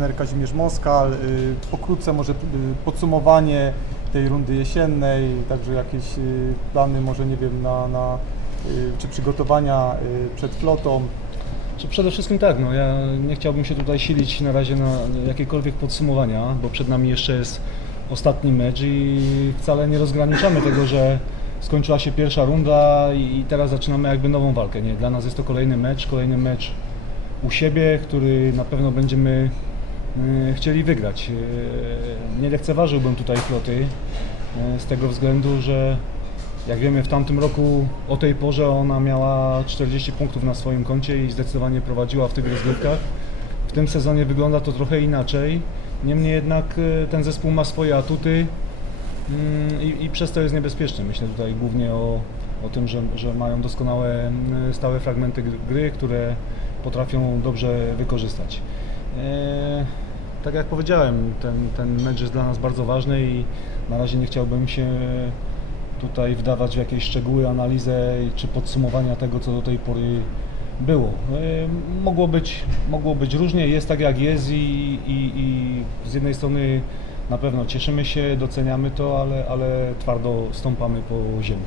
trener Kazimierz Moskal. Y, Pokrótce może y, podsumowanie tej rundy jesiennej, także jakieś y, plany może nie wiem na, na czy przygotowania przed flotą. Przede wszystkim tak, no ja nie chciałbym się tutaj silić na razie na jakiekolwiek podsumowania, bo przed nami jeszcze jest ostatni mecz i wcale nie rozgraniczamy tego, że skończyła się pierwsza runda i teraz zaczynamy jakby nową walkę. Nie? Dla nas jest to kolejny mecz, kolejny mecz u siebie, który na pewno będziemy chcieli wygrać. Y, Nie lekceważyłbym tutaj floty y, z tego względu, że jak wiemy w tamtym roku o tej porze ona miała 40 punktów na swoim koncie i zdecydowanie prowadziła w tych rozgrywkach. W tym sezonie wygląda to trochę inaczej. Niemniej jednak ten zespół ma swoje atuty mm, i, i przez to jest niebezpieczny. Myślę tutaj głównie o, o tym, że, że mają doskonałe stałe fragmenty gry, które potrafią dobrze wykorzystać. E, tak jak powiedziałem, ten, ten mecz jest dla nas bardzo ważny i na razie nie chciałbym się tutaj wdawać w jakieś szczegóły, analizę czy podsumowania tego, co do tej pory było. E, Mogło być, mogło być różnie, jest tak jak jest i, i, i z jednej strony na pewno cieszymy się, doceniamy to, ale, ale twardo stąpamy po ziemi.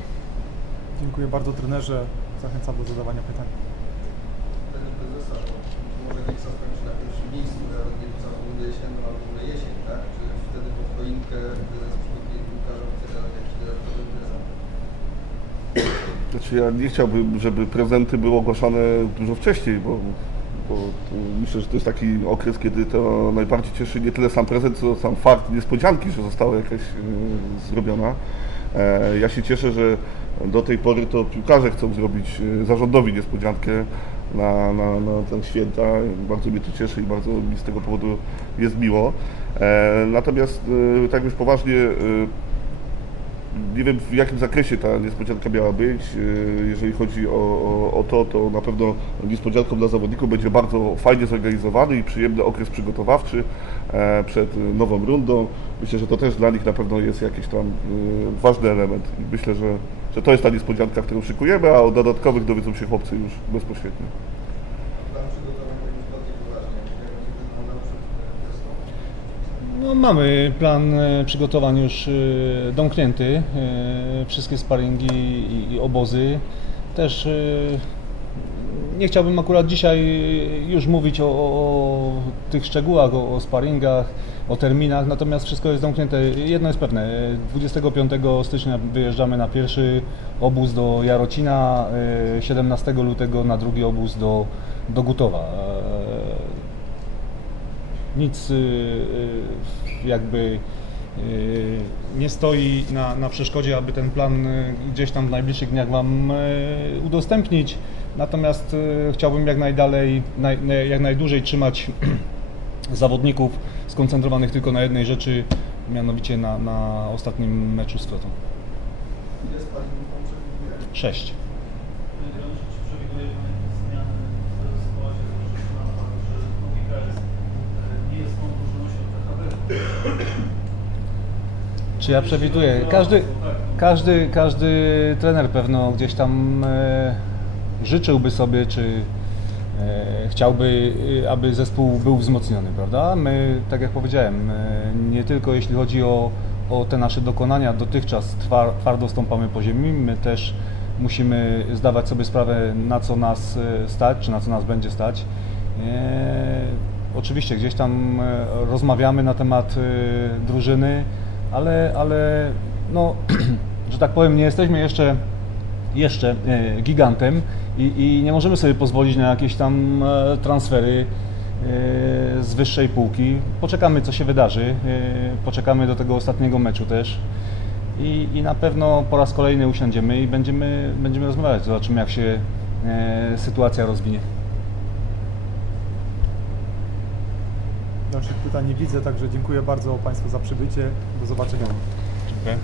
Dziękuję bardzo trenerze. Zachęcam do zadawania pytań. Prezesa, bo może Wiksa skończy na pierwszym miejscu, nawet nie całą rundę jesienną, ale w ogóle jesień, tak? Czy wtedy pod choinkę prezes przygotuje piłkarzy, chce dać jakiś dodatkowy prezent? Znaczy ja nie chciałbym, żeby prezenty były ogłaszane dużo wcześniej, bo, bo myślę, że to jest taki okres, kiedy to najbardziej cieszy nie tyle sam prezent, co sam fakt niespodzianki, że została jakaś e, zrobiona. E, ja się cieszę, że do tej pory to piłkarze chcą zrobić e, zarządowi niespodziankę na, na, na ten święta. Bardzo mnie to cieszy i bardzo mi z tego powodu jest miło. E, natomiast e, tak już poważnie e, nie wiem w jakim zakresie ta niespodzianka miała być. Jeżeli chodzi o, o, o to, to na pewno niespodzianką dla zawodników będzie bardzo fajnie zorganizowany i przyjemny okres przygotowawczy przed nową rundą. Myślę, że to też dla nich na pewno jest jakiś tam ważny element myślę, że, że to jest ta niespodzianka, którą szykujemy, a o dodatkowych dowiedzą się chłopcy już bezpośrednio. No, mamy plan e, przygotowań już e, domknięty, e, wszystkie sparingi i, obozy. Też nie chciałbym akurat dzisiaj już mówić o, o, tych szczegółach, o, o sparingach, o terminach, natomiast wszystko jest domknięte. Jedno jest pewne, e, 25 stycznia wyjeżdżamy na pierwszy obóz do Jarocina, e, 17 lutego na drugi obóz do, do Gutowa. E, nic y, y, jakby y, nie stoi na, na przeszkodzie, aby ten plan gdzieś tam w najbliższych dniach Wam udostępnić. Natomiast chciałbym jak najdalej, naj, naj- jak najdłużej trzymać zawodników skoncentrowanych tylko na jednej rzeczy, mianowicie na, na ostatnim meczu z Flotą. Ile przewiduje Pan jakieś zmiany w składzie, zważywszy na fakt, że no, GKS nie jest tą drużyną środka Czy ja przewiduję? Każdy, każdy, każdy trener pewno gdzieś tam e, życzyłby sobie, czy e, chciałby, e, aby zespół był wzmocniony, prawda? My, tak jak powiedziałem, e, nie tylko jeśli chodzi o, o te nasze dokonania, dotychczas twar, twardo stąpamy po ziemi, my też musimy zdawać sobie sprawę, na co nas e, stać, czy na co nas będzie stać. E, Oczywiście gdzieś tam e, rozmawiamy na temat drużyny, ale, ale no, że tak powiem, nie jesteśmy jeszcze, jeszcze e, gigantem i, i nie możemy sobie pozwolić na jakieś tam e, transfery e, z wyższej półki. Poczekamy, co się wydarzy. Poczekamy do tego ostatniego meczu też. I, I na pewno po raz kolejny usiądziemy i będziemy, będziemy rozmawiać. Zobaczymy, jak się sytuacja rozwinie. Dalszych pytań nie widzę, także dziękuję bardzo Państwu za przybycie. Do zobaczenia. Dziękuję.